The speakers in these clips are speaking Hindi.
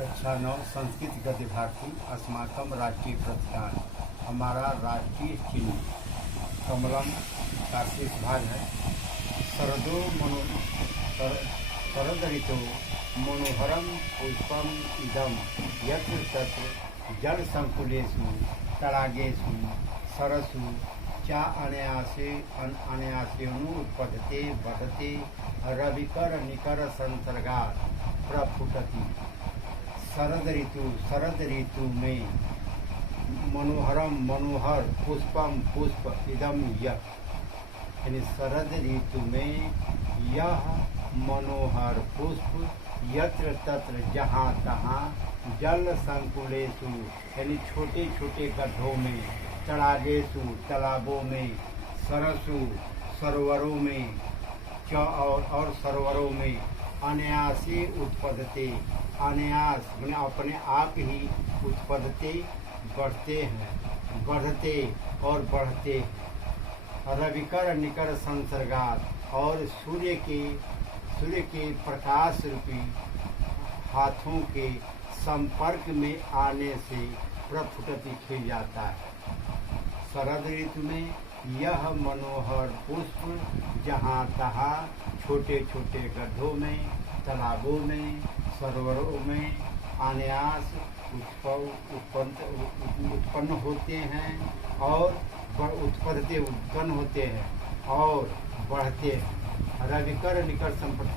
कक्षा 9 संस्कृत गद्य भारती अस्माकं राष्ट्रीय प्रतिष्ठान। हमारा राष्ट्रीय चिन्ह कमलम का शेष भाग है। शरद ऋतु मनोहरम पुष्पम इदम यत्र तत्र जल संकुलेषु तडागेषु सरसु चा अनायासेनुत्पद्यते वर्धते रविकर निकर संसर्गात् प्रफुटति। शरद ऋतु में मनोहर पुष्पम पुष्प इदम यह, यानी शरद ऋतु में यह मनोहर पुष्प यत्र तत्र जहाँ तहाँ जल संकुलेषु यानी छोटे छोटे गड्ढों में, तड़ागेषु तालाबों में, सरसु सरोवरों में और सरोवरों में अनायासे उत्पद्यते, अनायास मैंने अपने आप ही उत्पद्यते बढ़ते हैं, बढ़ते और बढ़ते हैं। रविकर निकर संसर्गात और सूर्य के प्रकाश रूपी हाथों के संपर्क में आने से प्रफुटति खिल जाता है। शरद ऋतु में यह मनोहर पुष्प जहाँ तहाँ छोटे छोटे गड्ढों में, तालाबों में, सरोवरों में अनायास उत्पन्न होते हैं और उत्पन्न होते हैं और बढ़ते हैं। रविकर निकट संपर्क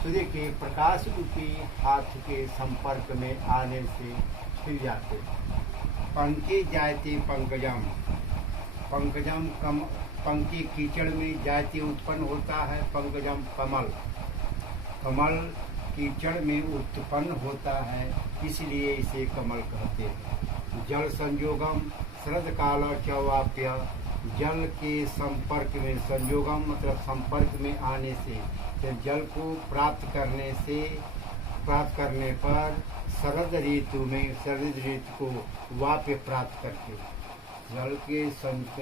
सूर्य के प्रकाश रूपी हाथ के संपर्क में आने से खिल जाते हैं। पंके जायते पंकजम, पंके कीचड़ में जायते उत्पन्न होता है। पंकजम कमल कीचड़ में उत्पन्न होता है, इसलिए इसे कमल कहते हैं। जल संयोगम शरद काल चौवाप्य, जल के संपर्क में, संयोगम मतलब संपर्क में आने से, जल को प्राप्त करने पर शरद ऋतु को वाप्य प्राप्त करके, जल के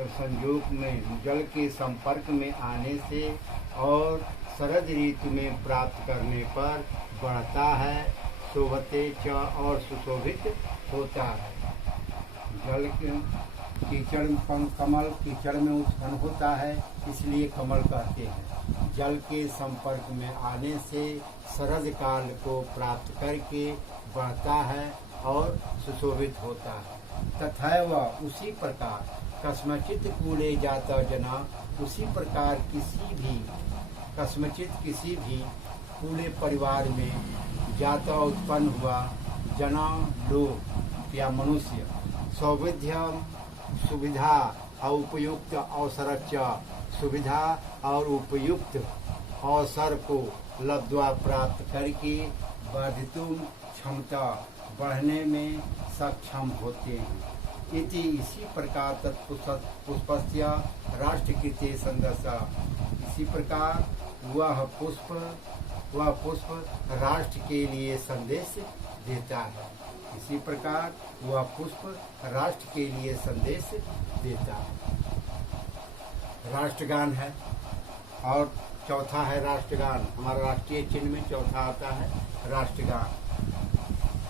संयोग में, जल के संपर्क में आने से और शरद ऋतु में प्राप्त करने पर बढ़ता है, शोभते च और सुशोभित होता है। जल के कमल कीचड़ में उत्पन्न होता है, इसलिए कमल कहते हैं। जल के संपर्क में आने से शरद काल को प्राप्त करके बढ़ता है और सुशोभित होता है। तथैव उसी प्रकार कस्मचित कूले जाता जना, उसी प्रकार किसी भी कूले परिवार में जाता उत्पन्न हुआ जना लोग या मनुष्य सौविध्यम सुविधा और उपयुक्त अवसर, सुविधा और उपयुक्त अवसर को लब्ध्वा प्राप्त करके वर्धितुम क्षमता बढ़ने में सक्षम होते हैं। इसी प्रकार तत्पुष्पस्य राष्ट्रकृते संदर्शा, इसी प्रकार वह पुष्प राष्ट्र के लिए संदेश देता है। इसी प्रकार वह पुष्प राष्ट्र के लिए संदेश देता है। राष्ट्रगान है और चौथा है राष्ट्रगान। हमारा राष्ट्रीय चिन्ह में चौथा आता है राष्ट्रगान।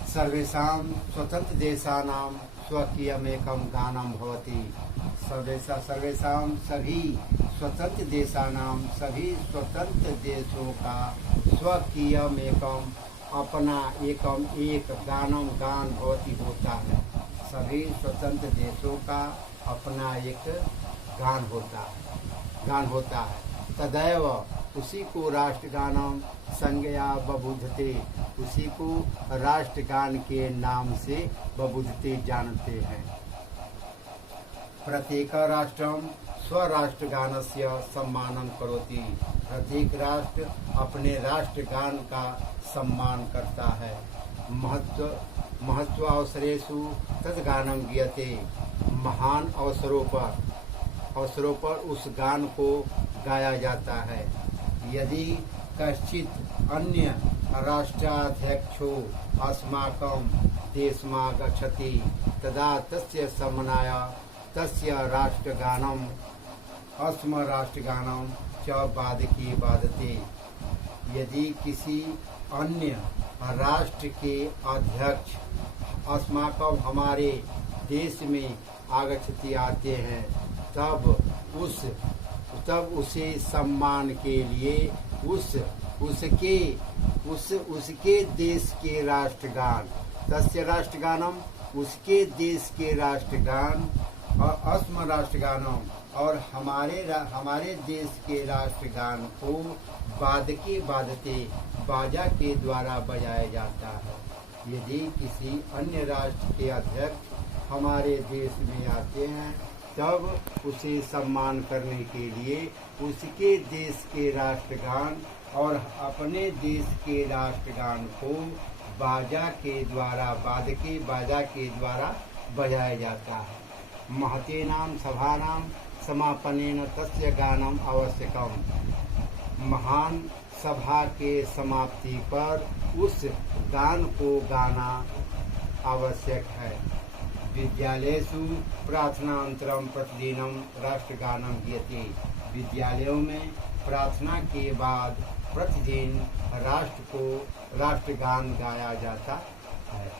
सर्वेषां स्वतंत्र देशानां स्वकीयमेकं गानं भवति। सर्वेषां सभी स्वतंत्र देशानां, सभी स्वतंत्र देशों का स्वकीयमेकं अपना एक गान भवति होता है। सभी स्वतंत्र देशों का अपना एक गान होता है। तदैव उसी को राष्ट्रगानम संज्ञया बबुधते, उसी को राष्ट्रगान के नाम से बबुधते जानते हैं। प्रत्येक राष्ट्रम स्वराष्ट्रगानस्य सम्मानं करोति, प्रत्येक राष्ट्र अपने राष्ट्रगान का सम्मान करता है। महत्व अवसरेषु तद्गानं गीयते, महान अवसरों पर उस गान को गाया जाता है। यदि कश्चित् अन्य राष्ट्राध्यक्षो अस्माकं देशमागच्छति तदा तस्य सम्मानाय तस्य राष्ट्रगानम् अस्म राष्ट्रगानम् च बाधके बाधते। यदि किसी अन्य राष्ट्र के अध्यक्ष अस्माकं हमारे देश में आगच्छति आते हैं, तब उसे सम्मान के लिए उसके देश के राष्ट्रगान, तस्य राष्ट्रगानम, उसके देश के राष्ट्रगान और अस्म राष्ट्रगानम, और हमारे देश के राष्ट्रगान को बादके बादते बाजा के द्वारा बजाया जाता है। यदि किसी अन्य राष्ट्र के अध्यक्ष हमारे देश में आते हैं, तब उसे सम्मान करने के लिए उसके देश के राष्ट्रगान और अपने देश के राष्ट्रगान को बादके बाजा के द्वारा बजाया जाता है। महतेनां सभानां समापनेन तस्य गानम आवश्यकम। महान सभा के समाप्ति पर उस गान को गाना आवश्यक है। विद्यालयेषु प्रार्थनानन्तरं प्रतिदिनं राष्ट्रगानं गीयते। विद्यालयों में प्रार्थना के बाद प्रतिदिन राष्ट्रगान गाया जाता है।